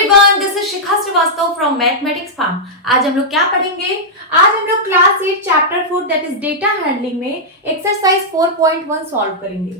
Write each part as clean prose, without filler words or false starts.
Everyone, this is Shikha Srivastava from mathematics farm. आज हम लोग क्या पढ़ेंगे? आज हम लोग class 8 chapter 4 that is data handling में एक्सरसाइज 4.1 सॉल्व करेंगे।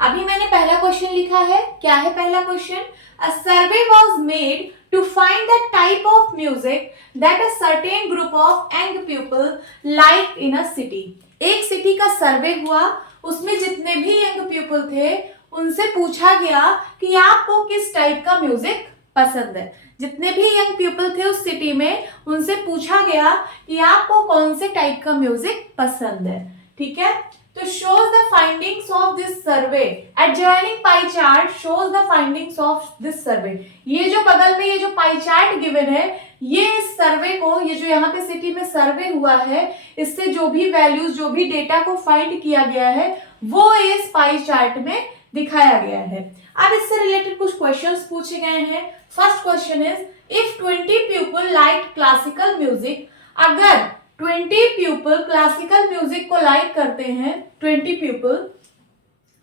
अभी मैंने पहला क्वेश्चन लिखा है। क्या है पहला question? A survey was made to find the type of music that a certain group of young people like in a city. एक सिटी का सर्वे हुआ, उसमें जितने भी यंग पीपल थे उनसे पूछा गया कि आपको किस टाइप का म्यूजिक पसंद है। जितने भी यंग पीपल थे उस सिटी में उनसे पूछा गया कि आपको कौन से टाइप का म्यूजिक पसंद है। ठीक है, तो shows the findings of this survey. Adjoining pie chart shows the findings of this survey. ये जो बगल में ये जो पाई चार्ट गिवन है, ये इस सर्वे को, ये जो यहाँ पे सिटी में सर्वे हुआ है, इससे जो भी वैल्यूज, जो भी डेटा को फाइंड किया गया है वो इस पाई चार्ट में दिखाया गया है। अब इससे रिलेटेड कुछ क्वेश्चंस पूछे गए हैं। First question is, if 20 people like classical music, अगर 20 पीपल क्लासिकल म्यूजिक को लाइक करते हैं, 20 people,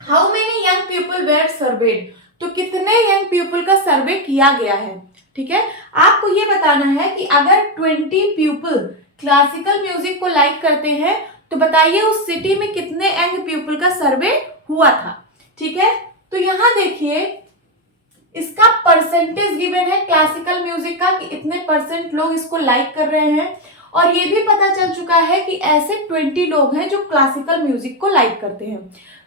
how many young people were surveyed, तो कितने यंग पीपल का सर्वे किया गया है। ठीक है, आपको ये बताना है कि अगर 20 पीपल क्लासिकल म्यूजिक को लाइक करते हैं तो बताइए उस सिटी में कितने यंग पीपल का सर्वे हुआ था। ठीक है, तो यहां देखिए इसका परसेंटेज गिवन है क्लासिकल म्यूजिक का कि इतने परसेंट लोग इसको लाइक कर रहे हैं, और ये भी पता चल चुका है कि ऐसे 20 लोग हैं जो क्लासिकल म्यूजिक को लाइक करते हैं।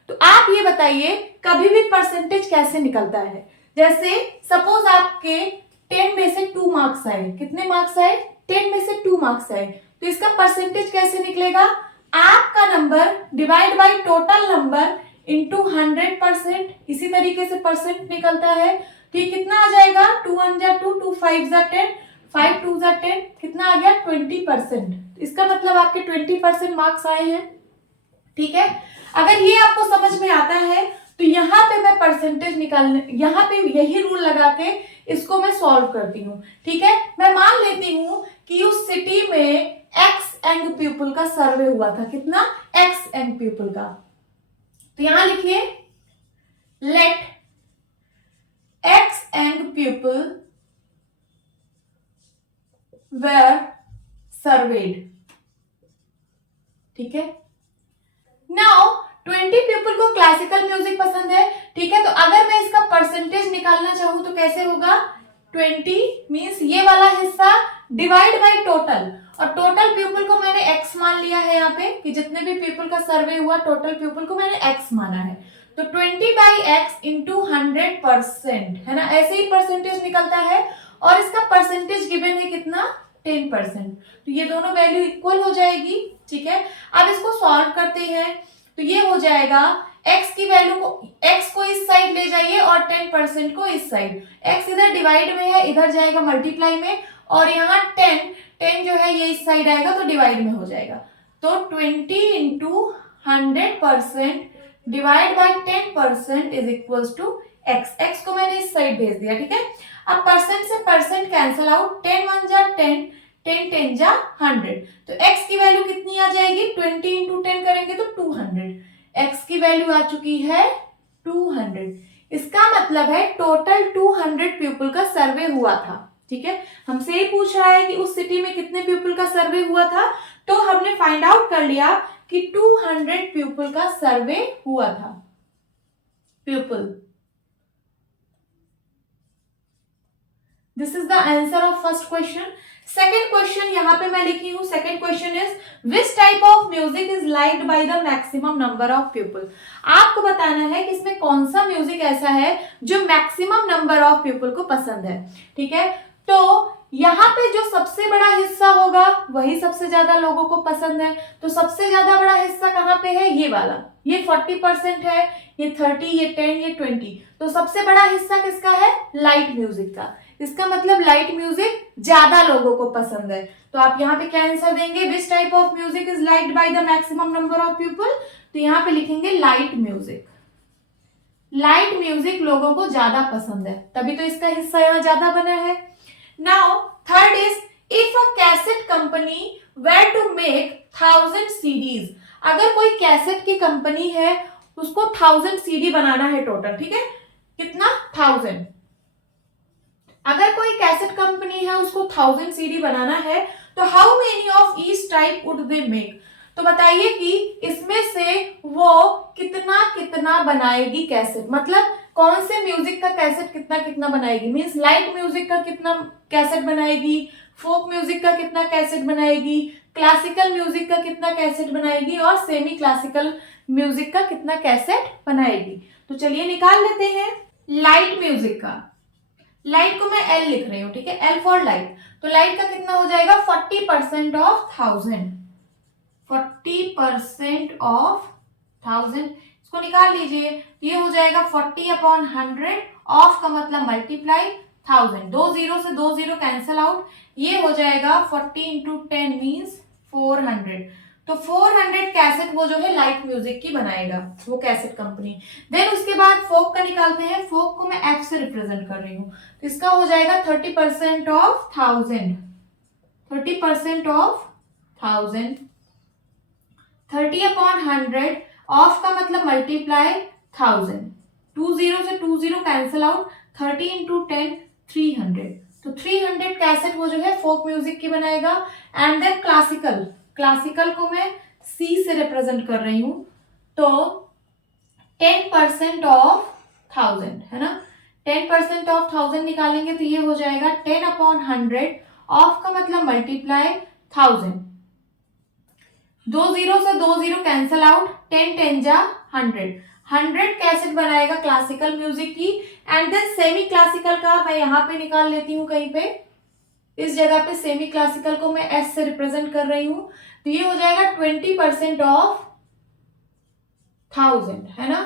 तो आप ये बताइए कभी भी परसेंटेज कैसे निकलता है। जैसे सपोज आपके 10 में से 2 मार्क्स आए, कितने मार्क्स आए? 10 में से 2 मार्क्स आए, तो इसका परसेंटेज कैसे निकलेगा? आपका number divide by total number into 100%। इसी तरीके से परसेंट निकलता है। ठीक, कितना आ जाएगा? 2 1 जा 2, 2 5 जा 10, 5 2 जा 10, कितना आ गया? 20%। इसका मतलब आपके 20% मार्क्स आए हैं। ठीक है, अगर ये आपको समझ में आता है तो यहाँ पे मैं परसेंटेज निकालने, यहाँ पे यही रूल लगा के इसको मैं सॉल्व करती हूँ। ठीक है, मैं मान लेती हूँ कि उस सिटी में x यंग पीपल का सर्वे हुआ था। कितना? x यंग पीपल का। तो यहां लिखिए, let x young people were surveyed। ठीक है, नाउ 20 पीपल को क्लासिकल म्यूजिक पसंद है। ठीक है, तो अगर मैं इसका परसेंटेज निकालना चाहूं तो कैसे होगा? 20 मींस ये वाला हिस्सा डिवाइड बाय टोटल, और टोटल पीपल को मैंने x मान लिया है यहाँ पे कि जितने भी पीपल का सर्वे हुआ टोटल पीपल को मैंने x माना है। तो 20/x इंटू 100%, है ना, ऐसे ही परसेंटेज निकलता है। और इसका परसेंटेज गिवन है कितना? 10%। तो ये दोनों वैल्यू इक्वल हो जाएगी। ठीक है, अब इसको सॉल्व करते हैं तो ये हो जाएगा, x की वैल्यू को, x को इस साइड ले जाइए और 10% को इस साइड। x इधर डिवाइड में है, इधर जाएगा मल्टीप्लाई में, और यहाँ 10 जो है ये इस साइड आएगा तो डिवाइड में हो जाएगा। तो 20 into 100% divide by 10% is equals to x को मैंने इस साइड भेज दिया। ठीक है, अब परसेंट से परसेंट कैंसिल आउट, 10 1 जा 10, 10 10 जा 100, तो x की वैल्यू कितनी आ जाएगी? 20 इंटू 10 करेंगे तो 200। x की वैल्यू आ चुकी है 200। इसका मतलब है टोटल 200 पीपल का सर्वे हुआ था। ठीक है, हमसे ये पूछ रहा है कि उस सिटी में कितने पीपल का सर्वे हुआ था, तो हमने फाइंड आउट कर लिया कि 200 पीपल का सर्वे हुआ था। People, this is the answer of first question. Second question यहाँ पे मैं लिखी हूँ। Second question is, which type of music is liked by the maximum number of people. आपको बताना है कि इसमें कौन सा म्यूजिक ऐसा है जो मैक्सिमम नंबर ऑफ पीपल को पसंद है। ठीक है, तो यहाँ पे जो सबसे बड़ा हिस्सा होगा वही सबसे ज्यादा लोगों को पसंद है। तो सबसे ज्यादा बड़ा हिस्सा कहाँ पे है? ये वाला, ये 40% है, ये 30, ये 10, ये 20। तो सबसे बड़ा हिस्सा किसका है? लाइट म्यूजिक का। इसका मतलब लाइट म्यूजिक ज्यादा लोगों को पसंद है। तो आप यहाँ पे क्या आंसर देंगे? Which type of music is liked by the maximum number of people, तो यहाँ पे लिखेंगे लाइट म्यूजिक। लाइट म्यूजिक लोगों को ज्यादा पसंद है, तभी तो इसका हिस्सा यहाँ ज्यादा बना है। Now third is, if a cassette company were to make 1000 CDs, अगर कोई कैसेट की कंपनी है उसको 1000 CD बनाना है टोटल। ठीक है, कितना? 1000। अगर कोई कैसेट कंपनी है उसको 1000 सीडी बनाना है तो how many of each type would they make, तो बताइए कि इसमें से वो कितना कितना बनाएगी कैसेट, मतलब कौन से म्यूजिक का कैसेट कितना कितना बनाएगी, मींस लाइट म्यूजिक का कितना कैसेट बनाएगी, फोक म्यूजिक का कितना कैसेट बनाएगी, क्लासिकल म्यूजिक का कितना कैसेट बनाएगी और सेमी क्लासिकल म्यूजिक का कितना कैसेट बनाएगी। तो चलिए निकाल लेते हैं। लाइट म्यूजिक का, लाइट को मैं एल लिख रही हूं, ठीक है, एल फॉर लाइट, तो लाइट का कितना हो जाएगा 40% ऑफ 1000, 40% ऑफ 1000, इसको निकाल लीजिए, ये हो जाएगा 40/100, ऑफ का मतलब मल्टीप्लाई 1000, 2 जीरो से 2 जीरो कैंसल आउट, ये हो जाएगा 40 इंटू 10 मीन्स 400, तो 400 कैसेट वो जो है लाइट म्यूजिक की बनाएगा वो कैसेट कंपनी। देन उसके बाद फोक का निकालते हैं, फोक को मैं एफ से रिप्रेजेंट कर रही हूँ, तो इसका हो जाएगा 30% ऑफ 1000, 30% ऑफ 1000, 30/100, ऑफ का मतलब मल्टीप्लाई 1000, 2 जीरो से 2 जीरो कैंसल आउट, 30 इंटू 10 300, तो 300 कैसेट वो जो है फोक म्यूजिक की बनाएगा। एंड देन क्लासिकल, क्लासिकल को मैं सी से रिप्रेजेंट कर रही हूं, तो 10% ऑफ 1000 है ना, 10% ऑफ 1000 निकालेंगे तो ये हो जाएगा 10/100, ऑफ का मतलब मल्टीप्लाई 1000, 2 जीरो से 2 जीरो कैंसल आउट, 10 10 जा 100, 100 कैसेट बनाएगा क्लासिकल म्यूजिक की। एंड देन सेमी क्लासिकल का मैं यहाँ पे निकाल लेती हूँ, कहीं पे इस जगह पे सेमी क्लासिकल को मैं एस से रिप्रेजेंट कर रही हूँ, तो ये हो जाएगा 20% ऑफ 1000 है ना,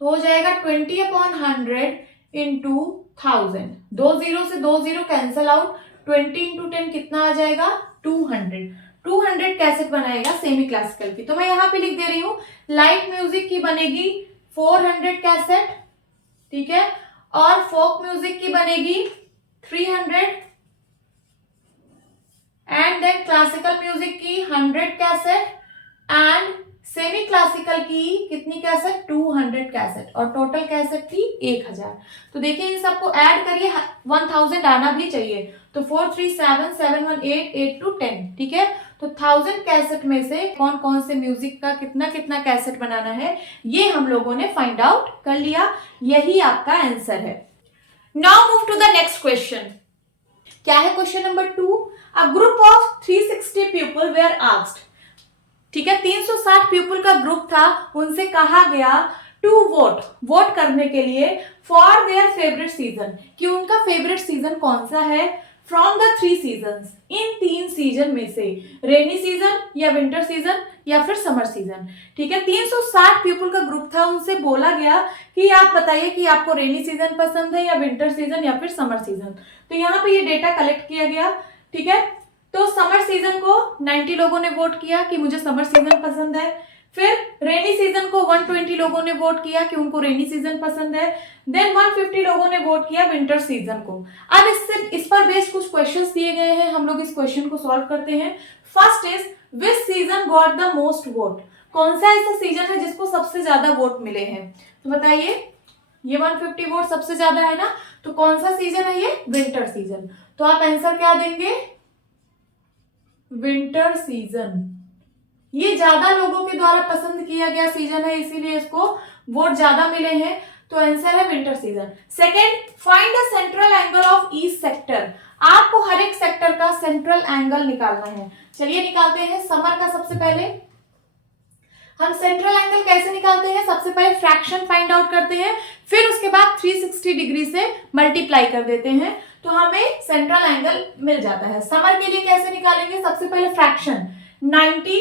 तो हो जाएगा 20/100 इंटू 1000, 2 जीरो से 2 जीरो कैंसल आउट, 20 इंटू 10 कितना आ जाएगा 200, 200 कैसेट बनाएगा सेमी क्लासिकल की। तो मैं यहाँ पे लिख दे रही हूँ लाइट म्यूजिक की बनेगी 400 कैसेट, ठीक है, और फोक म्यूजिक की बनेगी 300, एंड देन क्लासिकल म्यूजिक की 100 कैसेट, एंड सेमी क्लासिकल की कितनी कैसेट 200 कैसेट, और टोटल कैसेट थी 1000। तो देखिए इन सबको ऐड करिए, 1000 आना भी चाहिए, तो 4 3 7 7 1 8 8 2 10, ठीक है, तो 1000 कैसेट में से कौन कौन से म्यूजिक का कितना कितना कैसेट बनाना है ये हम लोगों ने फाइंड आउट कर लिया, यही आपका आंसर है। Now move to the next question. क्या है question number 2, a group of 360 people were asked, ठीक है, 360 पीपल का ग्रुप था, उनसे कहा गया टू वोट करने के लिए फॉर देयर फेवरेट सीजन, कि उनका फेवरेट सीजन कौन सा है, from the 3 season, in 3 season में से, रेनी सीजन या विंटर सीजन या फिर समर सीजन, ठीक है, 360 पीपल का ग्रुप था, उनसे बोला गया कि आप बताइए कि आपको रेनी सीजन पसंद है या विंटर सीजन या फिर समर सीजन। तो यहाँ पे ये डेटा कलेक्ट किया गया, ठीक है, तो समर सीजन को 90 लोगों ने वोट किया कि मुझे समर सीजन पसंद है, फिर रेनी सीजन को 120 लोगों ने वोट किया कि उनको रेनी सीजन पसंद है, देन 150 लोगों ने वोट किया विंटर सीजन को। अब इस पर बेस्ड कुछ क्वेश्चंस दिए गए हैं, हम लोग इस क्वेश्चन को सॉल्व करते हैं। First is which season got the most vote, कौन सा ऐसा सीजन है जिसको सबसे ज्यादा वोट मिले हैं, तो बताइए, ये 150 वोट सबसे ज्यादा है ना, तो कौन सा सीजन है ये, विंटर सीजन, तो आप आंसर क्या देंगे, विंटर सीजन, ये ज्यादा लोगों के द्वारा पसंद किया गया सीजन है, इसीलिए इसको वोट ज्यादा मिले हैं, तो आंसर है winter season. Second, find the central angle of each sector, आपको हर एक सेक्टर का सेंट्रल एंगल निकालना है। चलिए निकालते हैं। समर का सबसे पहले हम सेंट्रल एंगल कैसे निकालते हैं, सबसे पहले फ्रैक्शन फाइंड आउट करते हैं, फिर उसके बाद 360 डिग्री से मल्टीप्लाई कर देते हैं, तो हमें सेंट्रल एंगल मिल जाता है। समर के लिए कैसे निकालेंगे, सबसे पहले fraction 90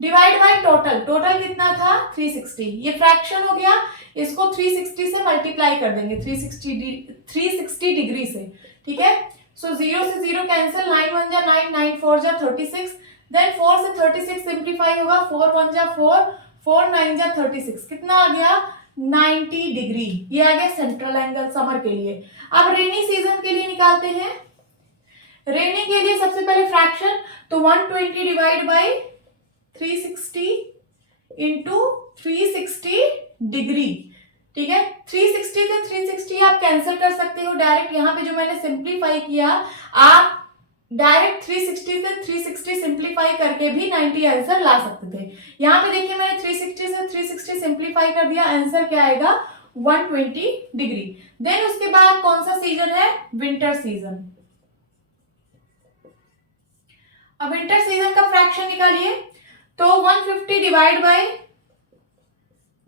divide by total, total कितना था 360, ये फ्रैक्शन हो गया, इसको 360 से मल्टीप्लाई कर देंगे, 360 डिग्री से, ठीक है, सो 0 से 0 कैंसिल, 9 1 जा 9, 9 4 जा 36, देन 4 से 36 सिंप्लीफाई होगा, 4 1 जा 4, 4 9 जा 36, कितना आ गया 90 डिग्री, ये आ गया सेंट्रल एंगल समर के लिए। अब रेनी सीजन के लिए निकालते हैं। रेनी के लिए सबसे पहले फ्रैक्शन, तो 120 डिवाइड बाई 360 इंटू 360 डिग्री, ठीक है। 360 से 360 आप कैंसिल कर सकते हो डायरेक्ट। यहाँ पे जो मैंने सिंप्लीफाई किया, आप डायरेक्ट 360 से 360 सिंप्लीफाई करके भी 90 आंसर ला सकते थे। यहाँ पे देखिए मैंने 360 से 360 सिंप्लीफाई कर दिया, आंसर क्या आएगा 120 डिग्री। देन उसके बाद कौन सा सीजन है, विंटर सीजन। अब विंटर सीजन का फ्रैक्शन निकालिए, तो 150 डिवाइड बाय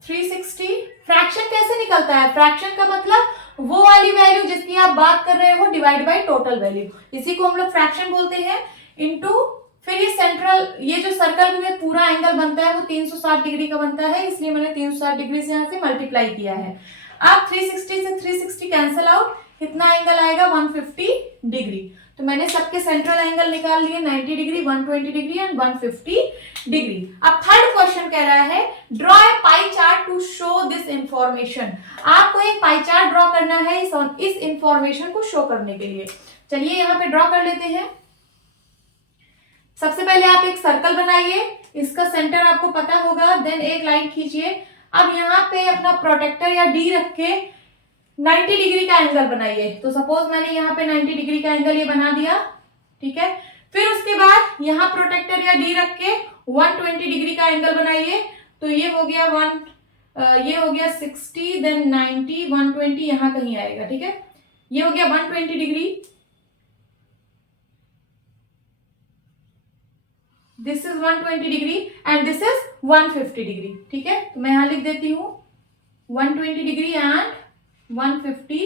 360। फ्रैक्शन कैसे निकलता है, फ्रैक्शन का मतलब वो वाली वैल्यू जिसकी आप बात कर रहे हो डिवाइड बाय टोटल वैल्यू, इसी को हम लोग फ्रैक्शन बोलते हैं। इनटू फिर ये सेंट्रल, ये जो सर्कल में पूरा एंगल बनता है वो 360 डिग्री का बनता है, इसलिए मैंने 360 डिग्री से यहाँ से मल्टीप्लाई किया है। अब 360 से 360 कैंसिल आउट, कितना एंगल आएगा 150 डिग्री। तो मैंने सबके सेंट्रल एंगल निकाल लिए, 90 डिग्री, 120 डिग्री एंड 150 डिग्री। अब थर्ड क्वेश्चन कह रहा है draw a pie chart to show this information. आपको एक पाई चार्ट ड्रॉ करना है इस इंफॉर्मेशन को शो करने के लिए। चलिए यहाँ पे ड्रॉ कर लेते हैं। सबसे पहले आप एक सर्कल बनाइए, इसका सेंटर आपको पता होगा, देन एक लाइन खींचिए। अब यहाँ पे अपना प्रोटेक्टर या डी रख के 90 डिग्री का एंगल बनाइए। तो सपोज मैंने यहाँ पे 90 डिग्री का एंगल ये बना दिया, ठीक है। फिर उसके बाद यहाँ प्रोटेक्टर या डी रख के 120 डिग्री का एंगल बनाइए। तो ये हो गया ये हो गया 60, देन 90, 120 यहाँ कहीं आएगा, ठीक है। ये हो गया 120 degree, this is 120 degree and this is 150 degree, ठीक है। तो मैं यहां लिख देती हूं 120 डिग्री एंड 150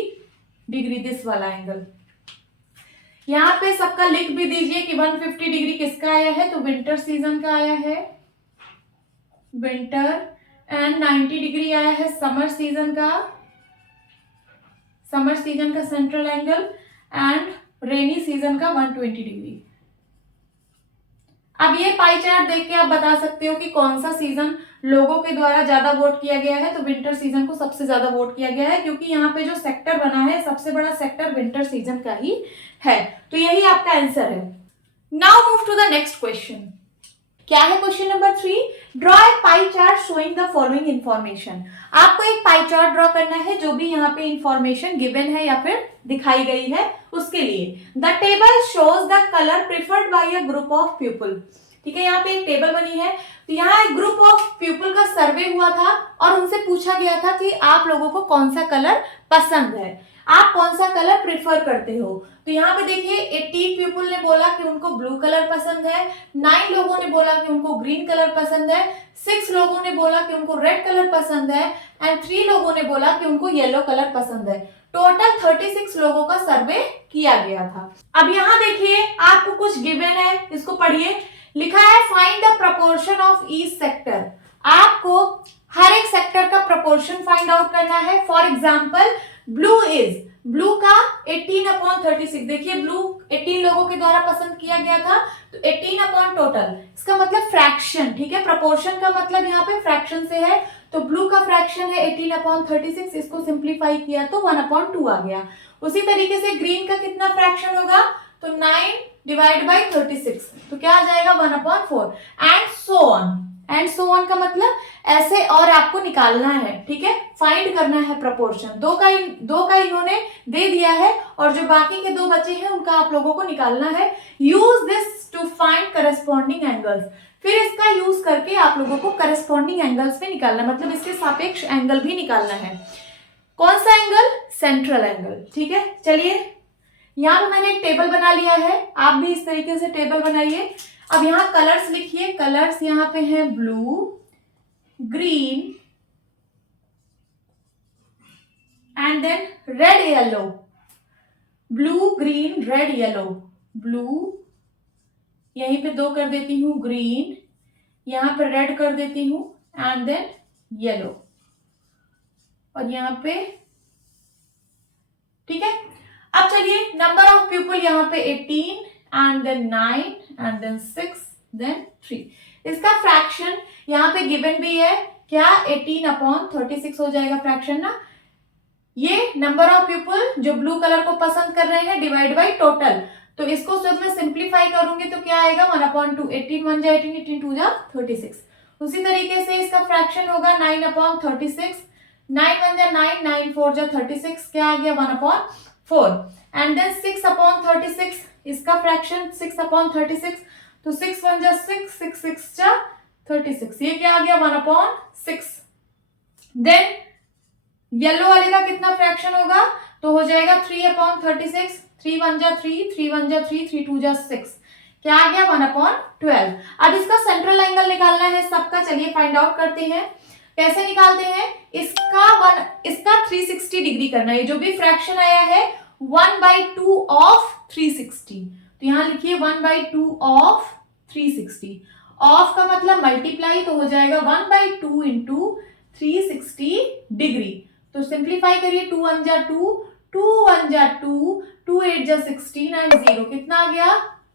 डिग्री, दिस वाला एंगल। यहां पे सबका लिख भी दीजिए कि 150 डिग्री किसका आया है, तो विंटर सीजन का आया है, विंटर, एंड 90 डिग्री आया है समर सीजन का, समर सीजन का central angle, and rainy season का 120 डिग्री। अब ये पाई चार्ट देख के आप बता सकते हो कि कौन सा सीजन लोगों के द्वारा ज्यादा वोट किया गया है। तो विंटर सीजन को सबसे ज्यादा वोट किया गया है, क्योंकि यहाँ पे जो सेक्टर बना है सबसे बड़ा सेक्टर विंटर सीजन का ही है। तो यही आपका आंसर है। Now move to the next question. क्या है question number 3, draw a pie chart showing the following information. आपको एक पाई चार्ट ड्रॉ करना है जो भी यहाँ पे इंफॉर्मेशन गिवन है या फिर दिखाई गई है उसके लिए। The table shows the colour preferred by a group of people, ठीक है। यहाँ पे एक टेबल बनी है, तो यहाँ एक ग्रुप ऑफ पीपल का सर्वे हुआ था और उनसे पूछा गया था कि आप लोगों को कौन सा कलर पसंद है, आप कौन सा कलर प्रिफर करते हो। तो यहाँ पे देखिए 18 पीपल ने बोला कि उनको ब्लू कलर पसंद है, 9 लोगों ने बोला कि उनको ग्रीन कलर पसंद है, 6 लोगों ने बोला कि उनको रेड कलर पसंद है, एंड 3 लोगों ने बोला कि उनको येलो कलर पसंद है। टोटल 36 लोगों का सर्वे किया गया था। अब यहाँ देखिए आपको कुछ गिवन है, इसको पढ़िए। लिखा है find the proportion of each sector. आपको हर एक सेक्टर का प्रपोर्शन फाइंड आउट करना है। फॉर एग्जाम्पल ब्लू का 18/36, देखिए ब्लू 18 लोगों के द्वारा पसंद किया गया था, तो 18 अपॉन टोटल, इसका मतलब फ्रैक्शन, ठीक है। प्रपोर्शन का मतलब यहाँ पे फ्रैक्शन से है, तो ब्लू का फ्रैक्शन है 18/36, इसको सिंप्लीफाई किया तो 1/2 आ गया। उसी तरीके से ग्रीन का कितना फ्रैक्शन होगा, तो 9 डिवाइड बाई 36, तो क्या आ जाएगा 1/4, and so on. And so on का मतलब ऐसे और आपको निकालना है, ठीक है, फाइंड करना है प्रपोर्शन। दो का इन्होंने दे दिया है और जो बाकी के 2 बचे हैं उनका आप लोगों को निकालना है। Use this to find corresponding angles, फिर इसका यूज करके आप लोगों को करस्पॉन्डिंग एंगल्स भी निकालना, मतलब इसके सापेक्ष एंगल भी निकालना है। कौन सा एंगल, सेंट्रल एंगल, ठीक है। चलिए यहाँ पे मैंने एक टेबल बना लिया है, आप भी इस तरीके से टेबल बनाइए। अब यहाँ कलर्स लिखिए, कलर्स यहाँ पे हैं blue, green and then red yellow, blue green red yellow, blue यहीं पे 2 कर देती हूँ, ग्रीन यहाँ पे रेड कर देती हूँ, एंड देन येलो, और यहाँ पे, ठीक है। अब चलिए नंबर ऑफ पीपल यहाँ पे 18 and then 9 and then 6 then 3। इसका फ्रैक्शन यहाँ पे गिवन भी है, क्या 18/36 हो जाएगा फ्रैक्शन ना। ये नंबर ऑफ पीपल जो ब्लू कलर को पसंद कर रहे हैं डिवाइड बाई टोटल, तो इसको जब मैं सिंप्लीफाई करूंगी तो क्या आएगा 1/2, 18 1 जा 18, 18 2 जा 36। उसी तरीके से इसका फ्रैक्शन होगा 9/36, 9 1 जा 9, 9 4 जा 36, क्या आ गया 1/4। एंड देन 6/36 इसका फ्रैक्शन 6/36, तो 6 1 जा 6, 6 6 जा 36, ये क्या आ गया 1/6। देन येलो वाले का कितना फ्रैक्शन होगा, तो हो जाएगा 3/36, 3 1 जा 3, 3 1 जा 3, 3 2 जा 6, क्या आ गया 1/12। अब इसका सेंट्रल एंगल निकालना है सबका, चलिए फाइंड आउट करते हैं। कैसे निकालते हैं, इसका 360 डिग्री करना है। जो भी फ्रैक्शन आया है 1/2 ऑफ 360, तो यहां लिखिए 1/2 ऑफ 360। ऑफ का मतलब मल्टीप्लाई, तो हो जाएगा 1/2 इंटू 360 डिग्री। तो सिंप्लीफाई करिए, 2 1 जा 2, 2 1 जा 2, 2 8 जा 16 एंड 0 कितना आ गया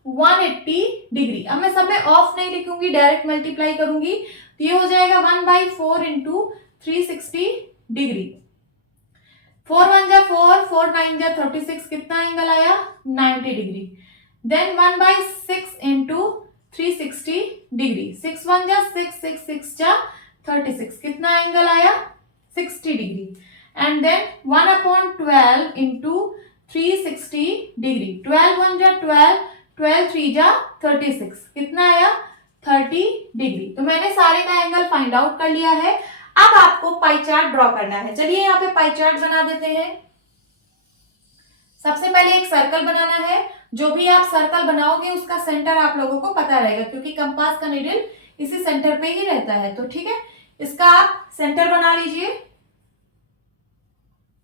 180 डिग्री। अब मैं सब में ऑफ नहीं लिखूंगी, डायरेक्ट मल्टीप्लाई करूंगी, तो ये हो जाएगा 1/4 इंटू 360 डिग्री। 4 1 जा 4, 4 9 जा 36, कितना एंगल आया 90 डिग्री। देन 1/6 इंटू 360 डिग्री, 6 1 जा 6, 6 6 जा 36, कितना एंगल आया 60 degree. And then 1/12 into 360 degree, 12 1 जा 12, 12 3 जा 36, कितना आया 30 डिग्री। तो मैंने सारे का एंगल फाइंड आउट कर लिया है। अब आपको पाई चार्ट ड्रॉ करना है। चलिए यहाँ पे पाई चार्ट बना देते हैं। सबसे पहले एक सर्कल बनाना है। जो भी आप सर्कल बनाओगे उसका सेंटर आप लोगों को पता रहेगा, क्योंकि कंपास का नीडल इसी सेंटर पे ही रहता है। तो ठीक है, इसका आप सेंटर बना लीजिए।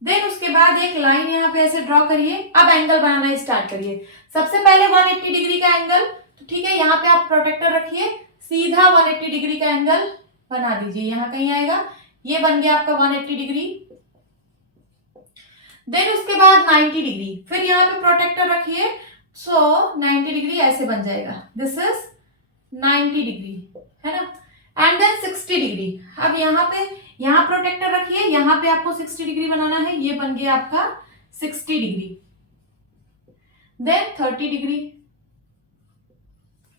देन उसके बाद एक लाइन यहाँ पे ऐसे ड्रॉ करिए। अब एंगल बनाना स्टार्ट करिए। सबसे पहले 180 डिग्री का एंगल, तो ठीक है, यहाँ पे आप प्रोटेक्टर रखिए, सीधा 180 डिग्री का एंगल बना दीजिए। यहाँ कहीं आएगा, ये बन गया आपका 180 डिग्री। देन उसके बाद 90 डिग्री, फिर यहाँ पे प्रोटेक्टर रखिए, सो 90 डिग्री ऐसे बन जाएगा, दिस इज 90 डिग्री, है ना। एंड देन 60 डिग्री, अब यहाँ प्रोटेक्टर रखिए, यहाँ पे आपको 60 डिग्री बनाना है, ये बन गया आपका 60 डिग्री। देन 30 डिग्री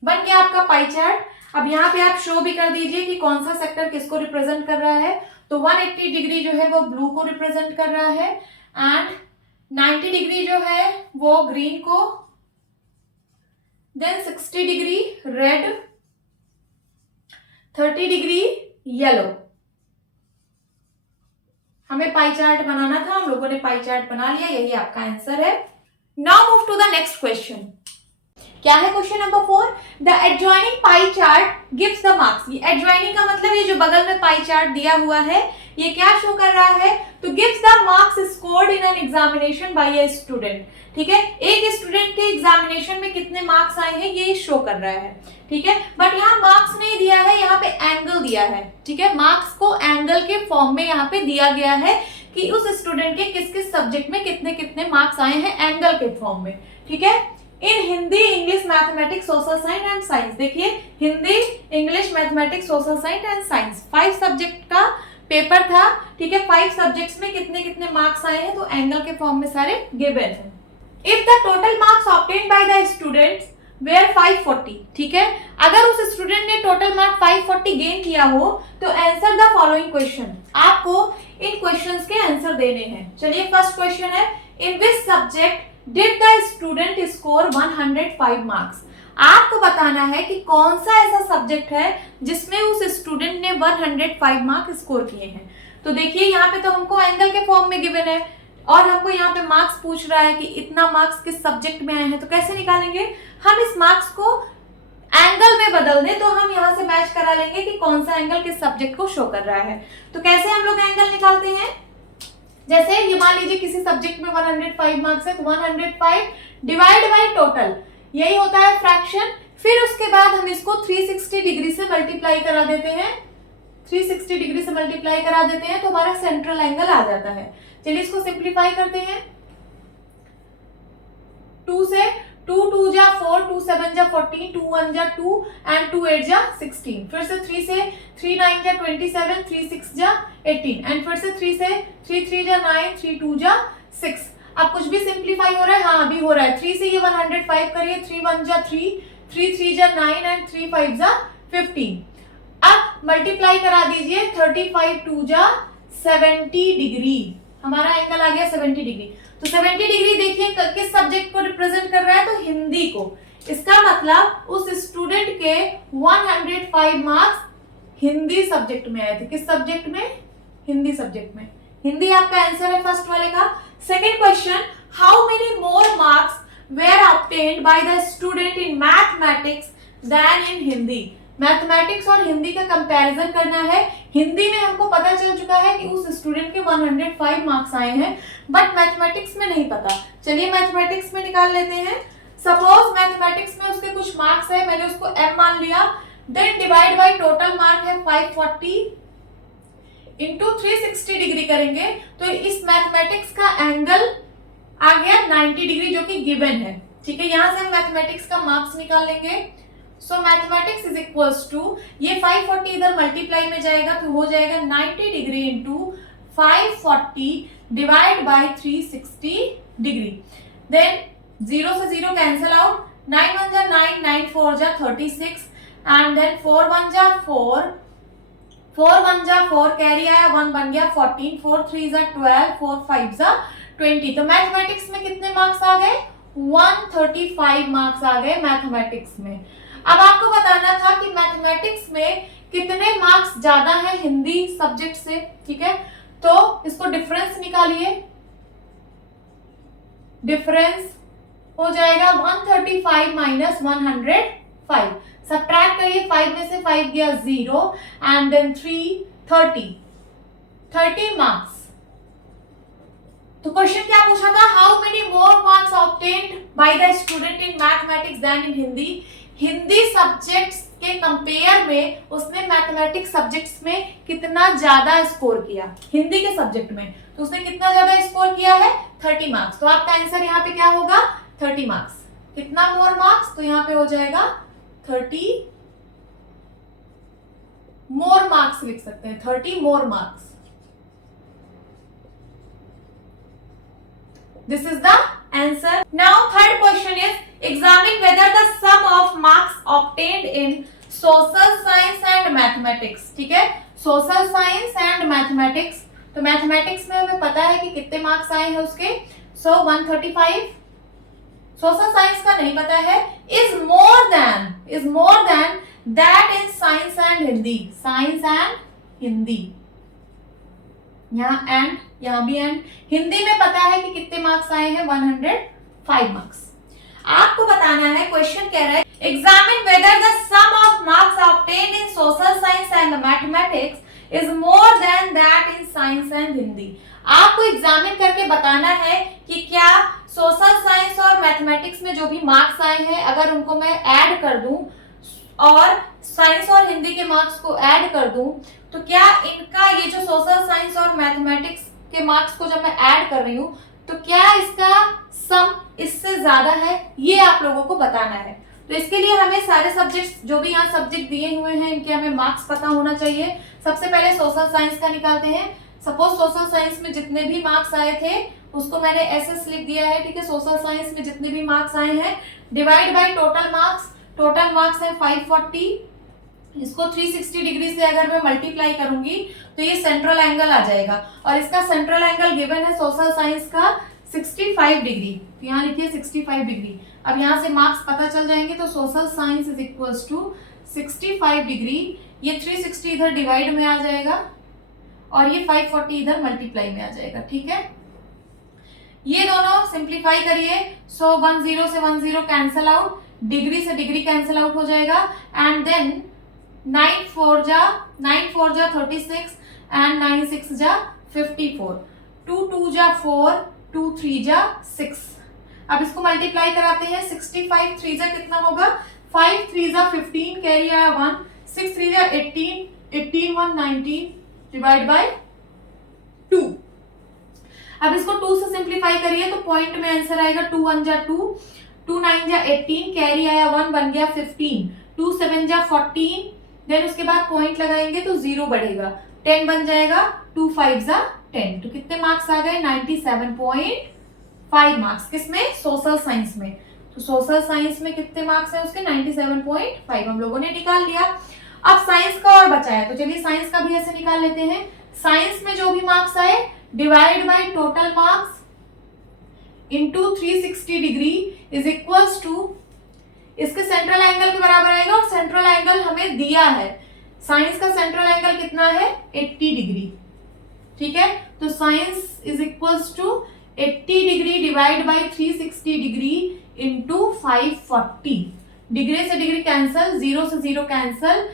बन गया आपका पाई चार्ट। अब यहाँ पे आप शो भी कर दीजिए कि कौन सा सेक्टर किसको रिप्रेजेंट कर रहा है। तो 180 डिग्री जो है वो ब्लू को रिप्रेजेंट कर रहा है, एंड 90 डिग्री जो है वो ग्रीन को, then 60 degree red, 30 degree yellow. हमें पाई चार्ट बनाना था, हम लोगों ने पाई चार्ट बना लिया, यही आपका आंसर है। Now move to the next question. क्या है question number 4, the adjoining pie chart gives the marks. ये एडजॉइनिंग का मतलब ये जो बगल में पाई चार्ट दिया हुआ है ये क्या शो कर रहा है, तो gives the marks scored in an examination by a student. ठीक है, एक स्टूडेंट के एग्जामिनेशन में कितने मार्क्स आए हैं ये शो कर रहा है। ठीक है, बट यहाँ मार्क्स नहीं दिया है, यहाँ पे एंगल दिया है। ठीक है, मार्क्स को एंगल के फॉर्म में यहाँ पे दिया गया है कि उस स्टूडेंट के किस किस सब्जेक्ट में कितने कितने मार्क्स आए हैं एंगल के फॉर्म में। ठीक है, in Hindi, English, mathematics, social science and science. देखिए, Hindi, English, mathematics, social science and science 5 subject का पेपर था। ठीक है, 5 सब्जेक्ट्स में कितने कितने मार्क्स आए हैं तो एंगल के फॉर्म में सारे गिवन हैं। If the total marks obtained by the students were 540, ठीक है, अगर उस स्टूडेंट ने टोटल मार्क 540 गेन किया हो तो आंसर द फॉलोइंग क्वेश्चन। आपको इन क्वेश्चंस के आंसर देने हैं। चलिए, फर्स्ट क्वेश्चन है, in which subject did the student score 105 marks. आपको बताना है कि कौन सा ऐसा सब्जेक्ट है जिसमें उस स्टूडेंट ने 105 मार्क्स स्कोर किए हैं। तो देखिए, यहाँ पे तो हमको एंगल के फॉर्म में गिवन है और हमको यहाँ पे मार्क्स पूछ रहा है कि इतना मार्क्स किस सब्जेक्ट में आए हैं। तो कैसे निकालेंगे, हम इस मार्क्स को एंगल में बदल दें तो हम यहाँ से मैच करा लेंगे कि कौन सा एंगल किस सब्जेक्ट को शो कर रहा है। तो कैसे हम लोग एंगल निकालते हैं, जैसे ये मान लीजिए किसी सब्जेक्ट में 105 मार्क्स है तो 105 डिवाइड बाय टोटल, यही होता है फ्रैक्शन। फिर उसके बाद हम इसको 360 डिग्री से मल्टीप्लाई करा देते हैं, 360 डिग्री से मल्टीप्लाई करा देते हैं तो हमारा सेंट्रल एंगल आ जाता है। चलिए इसको सिंप्लीफाई करते हैं। 2 से 2 2 जा 4, 2 7 जा 14, 2 1 जा 2 एंड 2 8 जा 16। फिर से 3 से 3 9 जा 27, 3 6 जा 18 एंड फिर से 3 से 3 3 जा 9, 3 2 जा 6। अब कुछ भी सिंप्लीफाई हो रहा है, हाँ अभी हो रहा है। 3 से ये 105 करिए, 3 1 जा 3, 3 3 जा 9 एंड 3 5 जा 15। अब मल्टीप्लाई करा दीजिए, 35 2 जा 70 डिग्री, हमारा एंगल आ गया 70 डिग्री। तो 70 डिग्री देखिए किस सब्जेक्ट को रिप्रेजेंट कर रहा है, तो हिंदी को। इसका मतलब उस स्टूडेंट के 105 मार्क्स हिंदी सब्जेक्ट में आए थे। किस सब्जेक्ट में? हिंदी सब्जेक्ट में। हिंदी आपका आंसर है फर्स्ट वाले का। Second question, how many more marks were obtained by the student in mathematics than in Hindi. Mathematics और हिंदी का कंपैरिजन करना है। हिंदी में हमको पता चल चुका है कि उस स्टूडेंट के 105 मार्क्स आए हैं, बट मैथमेटिक्स में नहीं पता। चलिए मैथमेटिक्स में निकाल लेते हैं। सपोज मैथमेटिक्स में उसके कुछ मार्क्स है, मैंने उसको m मान लिया, then divide by total mark है 540 इंटू 360 डिग्री करेंगे तो इस मैथमेटिक्स का एंगल आ गया 90 डिग्री, जो कि गिवन है। ठीक है, यहां से हम मैथमेटिक्स का मार्क्स निकाल लेंगे। सो मैथमेटिक्स इज इक्वल्स टू, ये 540 इधर मल्टीप्लाई में जाएगा तो हो जाएगा 90 degree into 540 divide by 360 degree. Then 0 से 0 कैंसिल आउट, 9 1 जा 9, 9 4 जा 36 एंड देन 4 1 जा 4, 4 1 जा 4 कैरी आया 1 बन गया 14, 4 3 जा 12, 4 5 जा 20। तो मैथमेटिक्स में कितने मार्क्स आ गए? 135 मार्क्स आ गए मैथमेटिक्स में। अब आपको बताना था कि मैथमेटिक्स में कितने मार्क्स ज्यादा है हिंदी सब्जेक्ट से। ठीक है, तो इसको डिफरेंस निकालिए। डिफरेंस हो जाएगा 135 माइनस 105। सब्ट्रैक्ट करिए, 5 में से 5 गया 0 एंड देन 3 30 मार्क्स। तो क्वेश्चन क्या पूछा था? How many more marks obtained by the student in mathematics than in Hindi. Hindi subjects के कंपेयर में उसने मैथमेटिक्स सब्जेक्ट्स में कितना ज्यादा स्कोर किया हिंदी के सब्जेक्ट में। तो उसने कितना ज्यादा स्कोर किया है? 30 मार्क्स। तो आपका आंसर यहाँ पे क्या होगा? 30 मार्क्स। कितना मोर मार्क्स? तो यहाँ पे हो जाएगा 30 मोर मार्क्स लिख सकते हैं, 30 more marks. This is the answer. Now third question is, examine whether the sum of marks obtained in social science and mathematics. ठीक है, social science and mathematics। तो मैथमेटिक्स में हमें पता है कि कितने मार्क्स आए हैं उसके, 135। सोशल साइंस का नहीं पता है। is more than that in science and Hindi. Science and Hindi, यहाँ एंड, यहाँ भी एंड। हिंदी में पता है कि कितने मार्क्स आए हैं? 105 मार्क्स। आपको बताना है, क्वेश्चन कह रहा है examine whether the sum of marks obtained in social science and mathematics is more than that in science and Hindi. आपको एग्जामिन करके बताना है कि क्या सोशल साइंस और मैथमेटिक्स में जो भी मार्क्स आए हैं, अगर उनको मैं ऐड कर दूं और साइंस और हिंदी के मार्क्स को ऐड कर दूं, तो क्या इनका ये जो सोशल साइंस और मैथमेटिक्स के मार्क्स को जब मैं ऐड कर रही हूं, तो क्या इसका सम इससे ज्यादा है? ये आप लोगों को बताना है। तो इसके लिए हमें सारे सब्जेक्ट्स, जो भी यहाँ सब्जेक्ट दिए हुए हैं, इनके हमें मार्क्स पता होना चाहिए। सबसे पहले सोशल साइंस का निकालते हैं। सपोज सोशल साइंस में जितने भी मार्क्स आए थे उसको मैंने एसएस लिख दिया है। ठीक है, सोशल साइंस में जितने भी मार्क्स आए हैं divide by total marks. Total marks है 540, इसको 360 डिग्री से अगर मैं मल्टीप्लाई करूंगी तो ये सेंट्रल एंगल आ जाएगा, और इसका सेंट्रल एंगल गिवन है सोशल साइंस का 65 डिग्री। तो यहाँ लिखिए 65 डिग्री। अब यहाँ से मार्क्स पता चल जाएंगे, तो social science is equals to 65 degree. ये 360 इधर डिवाइड में आ जाएगा और ये 540 इधर मल्टीप्लाई में आ जाएगा। ठीक है, ये दोनों सिंप्लीफाई करिए। 10 से 10 कैंसिल आउट, डिग्री से डिग्री कैंसिल आउट हो जाएगा एंड देन 9 4 जा 36 एंड 9 6 जा 54, 2 2 जा 4, 2 3 जा 6। अब इसको मल्टीप्लाई कराते हैं। 65 3 जा कितना होगा? 5 3 जा 15 कैरी आया 1, 6 3 जा 18, 18 1 19 डिवाइड बाय 2। अब इसको 2 से सिंप्लीफाई करिए तो पॉइंट में आंसर आएगा 2 1 जा 2, 2 9 जा 18 कैरी आया 1 बन गया 15, 2 7 जा 14, देन उसके बाद पॉइंट लगाएंगे तो 0 बढ़ेगा, 10 बन जाएगा, 2 5 जा 10। तो कितने मार्क्स आ गए? 97.5 मार्क्स। किसमें? सोशल साइंस में। तो सोशल साइंस में कितने मार्क्स हैं उसके? 97.5 हम लोगों ने निकाल लिया। अब साइंस का और बचा है, तो चलिए साइंस का भी ऐसे निकाल लेते हैं। साइंस में जो भी मार्क्स आए divide by total marks into 360 degree is equals to, इसके सेंट्रल एंगल के बराबर आएगा, और सेंट्रल एंगल हमें दिया है, साइंस का सेंट्रल एंगल कितना है 80 डिग्री, ठीक है। तो science is equals to 80 degree divide by 360 degree into 540, degree से डिग्री कैंसल, 0 से 0 कैंसल,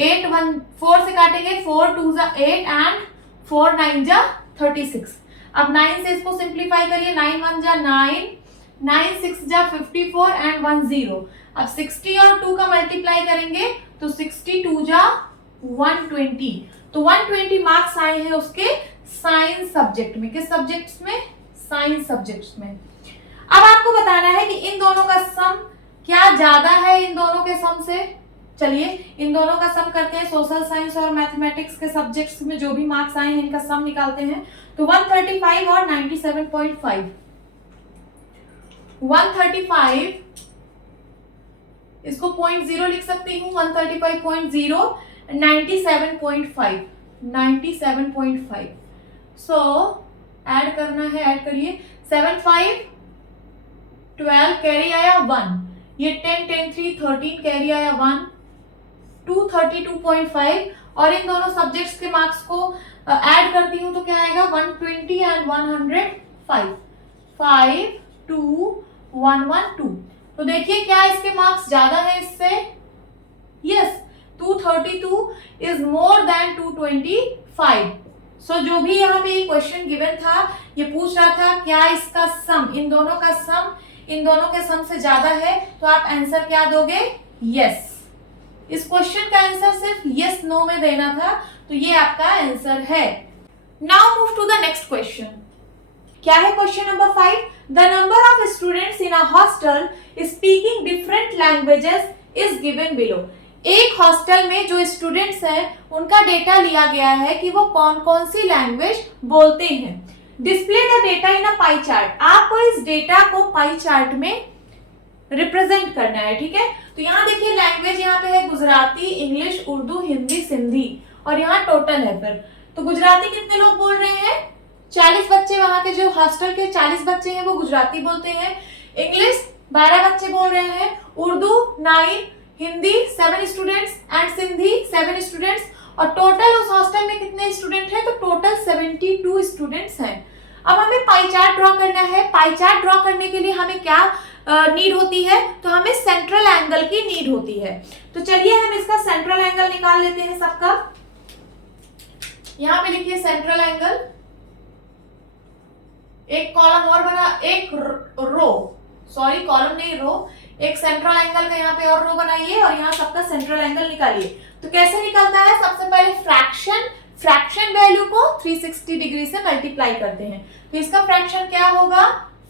8 1 4 से काटेंगे, 4 2 जा 8 एंड 4 9 जा 36। अब 9 से इसको सिंप्लीफाई करिए, 9 1 जा 9, 9 6 जा 54 एंड 1 0। अब 60 और 2 का मल्टीप्लाई करेंगे तो 62 जा 120। तो 120 मार्क्स आए हैं उसके साइंस सब्जेक्ट में। किस सब्जेक्ट्स में? साइंस सब्जेक्ट्स में। अब आपको बताना है कि इन दोनों का सम क्या ज्यादा है इन दोनों के सम से। चलिए इन दोनों का सम करते हैं। सोशल साइंस और मैथमेटिक्स के सब्जेक्ट्स में जो भी मार्क्स आए हैं इनका सम निकालते हैं। तो 135 और 97.5, 135 इसको 0.0 लिख सकती हूँ, 135.0, 97.5, 97.5। सो ऐड करना है, ऐड करिए, 7 5 12 कैरी आया 1, ये 10 10 3 13 कैरी आया 1, 232.5 और इन दोनों सब्जेक्ट्स के मार्क्स को ऐड करती हूँ तो क्या आएगा 120 एंड 105, 5 2 1 1 2। तो देखिए क्या इसके मार्क्स ज्यादा है इससे? Yes, 232 is more then 225। सो जो भी यहाँ पे क्वेश्चन गिवन था ये पूछ रहा था क्या इसका सम, इन दोनों का सम इन दोनों के सम से ज्यादा है, तो आप आंसर क्या दोगे? यस। इस क्वेश्चन का आंसर सिर्फ यस नो में देना था, तो ये आपका आंसर है। Now move to the next question. क्या है question number 5? The number of students in a hostel speaking different languages is given below. एक हॉस्टल में जो स्टूडेंट्स हैं उनका डेटा लिया गया है कि वो कौन कौन सी लैंग्वेज बोलते हैं। Display the data in a pie chart. आपको इस डेटा को पाई चार्ट में रिप्रेजेंट करना है, ठीक है। तो यहाँ देखिए लैंग्वेज यहाँ पे है गुजराती, इंग्लिश, उर्दू, हिंदी, सिंधी और यहाँ टोटल है फिर। तो गुजराती कितने लोग बोल रहे हैं? 40 बच्चे, वहां के जो हॉस्टल के 40 बच्चे हैं वो गुजराती बोलते हैं। इंग्लिश 12 बच्चे बोल रहे हैं, Urdu 9, Hindi 7 students and Sindhi 7 students. और टोटल उस हॉस्टल में कितने स्टूडेंट हैं? तो टोटल 72 स्टूडेंट्स हैं। अब हमें पाई चार्ट ड्रॉ करना है। पाई चार्ट ड्रॉ करने के लिए हमें क्या नीड होती है? तो हमें सेंट्रल एंगल की नीड होती है। तो चलिए हम इसका सेंट्रल एंगल निकाल लेते हैं सबका। यहाँ पे लिखिए सेंट्रल एंगल, एक कॉलम और बना, एक रो, सॉरी कॉलम नहीं रो, एक सेंट्रल एंगल का यहाँ पे और रो बनाइए और यहाँ सबका सेंट्रल एंगल निकालिए। तो कैसे निकलता है? सबसे पहले फ्रैक्शन वैल्यू को 360 डिग्री से मल्टीप्लाई करते हैं। तो इसका फ्रैक्शन क्या होगा?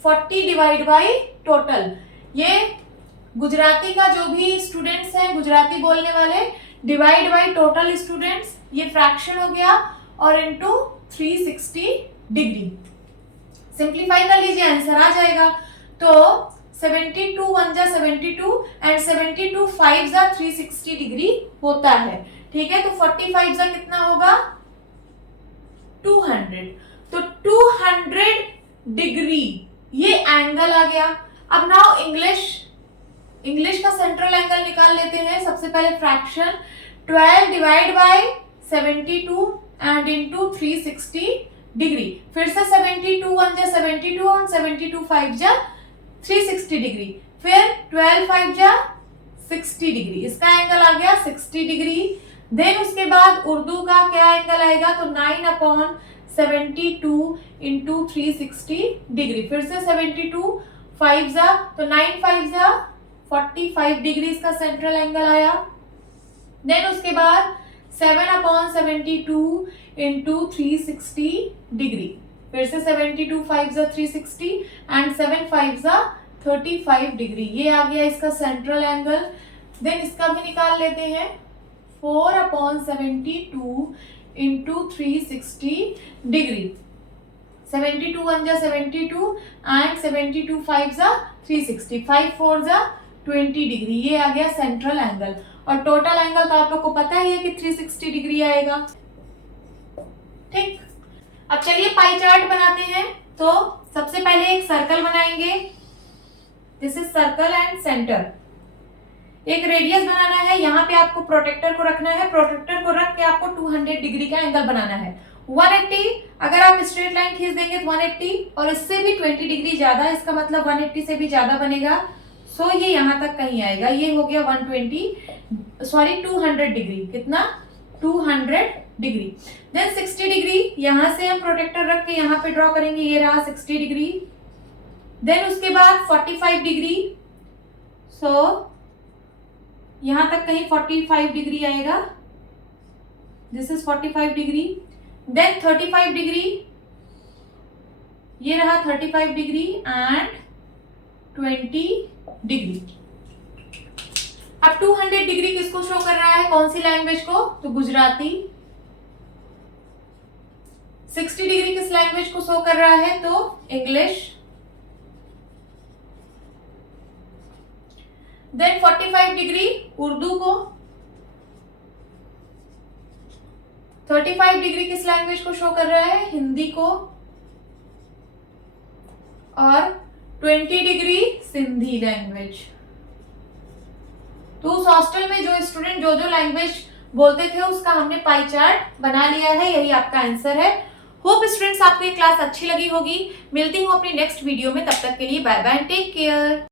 40 डिवाइड बाई टोटल। ये गुजराती का जो भी स्टूडेंट्स हैं गुजराती बोलने वाले डिवाइड बाई टोटल स्टूडेंट्स, ये फ्रैक्शन हो गया, और इनटू 360 डिग्री। सिंप्लीफाई कर लीजिए, आंसर आ जाएगा। तो 72 1 जा 72 एंड 72 5 जा 360 डिग्री होता है, ठीक है। तो 45 जा कितना होगा? 200। तो 200 डिग्री ये एंगल आ गया। अब नाउ इंग्लिश का सेंट्रल एंगल निकाल लेते हैं। सबसे पहले fraction 12 divide by 72 and into 360 degree. फिर से 72 1 जा 72 और 72 5 जा 360 डिग्री। फिर 12 5 जा 60 डिग्री, इसका एंगल आ गया 60 डिग्री। देन उसके बाद उर्दू का क्या एंगल आएगा? तो 9/72 इंटू 360 डिग्री। फिर से 72 5 जा, तो 9 5 जा 45 डिग्री इसका सेंट्रल एंगल आया। देन उसके बाद 7/72 इंटू 360 डिग्री। फिर से 72 5 जा 360 एंड 7 5 जा 35 डिग्री। ये आ गया इसका सेंट्रल एंगल। देन इसका भी निकाल लेते हैं, 4/72 इंटू 360 डिग्री। 72 1 जा 72 एंड 72 5 जा 360, 5 4 जा 20 डिग्री। ये आ गया सेंट्रल एंगल। और टोटल एंगल तो आप लोग को पता ही है कि 360 डिग्री आएगा। अब चलिए पाई चार्ट बनाते हैं। तो सबसे पहले एक सर्कल बनाएंगे, this is circle and centre. एक रेडियस बनाना है, यहाँ पे आपको प्रोटेक्टर को रखना है, प्रोटेक्टर को रख के आपको 200 डिग्री का एंगल बनाना है। 180 अगर आप स्ट्रेट लाइन खींच देंगे तो 180 और इससे भी 20 डिग्री ज्यादा, इसका मतलब 180 से भी ज्यादा बनेगा। सो ये यहाँ तक कहीं आएगा, ये हो गया 200 डिग्री। कितना? 200 डिग्री। देन 60 डिग्री यहां से हम प्रोटेक्टर रख के यहाँ पे ड्रॉ करेंगे, ये रहा 60 डिग्री। देन उसके बाद 45 डिग्री, सो यहां तक कहीं 45 डिग्री आएगा, this is 45 degree. Then 35 degree, ये रहा 35 डिग्री एंड 20 डिग्री। अब 200 डिग्री किसको शो कर रहा है, कौन सी लैंग्वेज को? तो गुजराती। 60 डिग्री किस लैंग्वेज को शो कर रहा है? तो इंग्लिश। देन 45 डिग्री उर्दू को। 35 डिग्री किस लैंग्वेज को शो कर रहा है? हिंदी को। और 20 डिग्री सिंधी लैंग्वेज। तो उस हॉस्टल में जो स्टूडेंट जो लैंग्वेज बोलते थे उसका हमने पाई चार्ट बना लिया है, यही आपका आंसर है। होप स्टूडेंट्स आपको ये क्लास अच्छी लगी होगी। मिलती हूँ अपनी नेक्स्ट वीडियो में, तब तक के लिए बाय बाय, टेक केयर।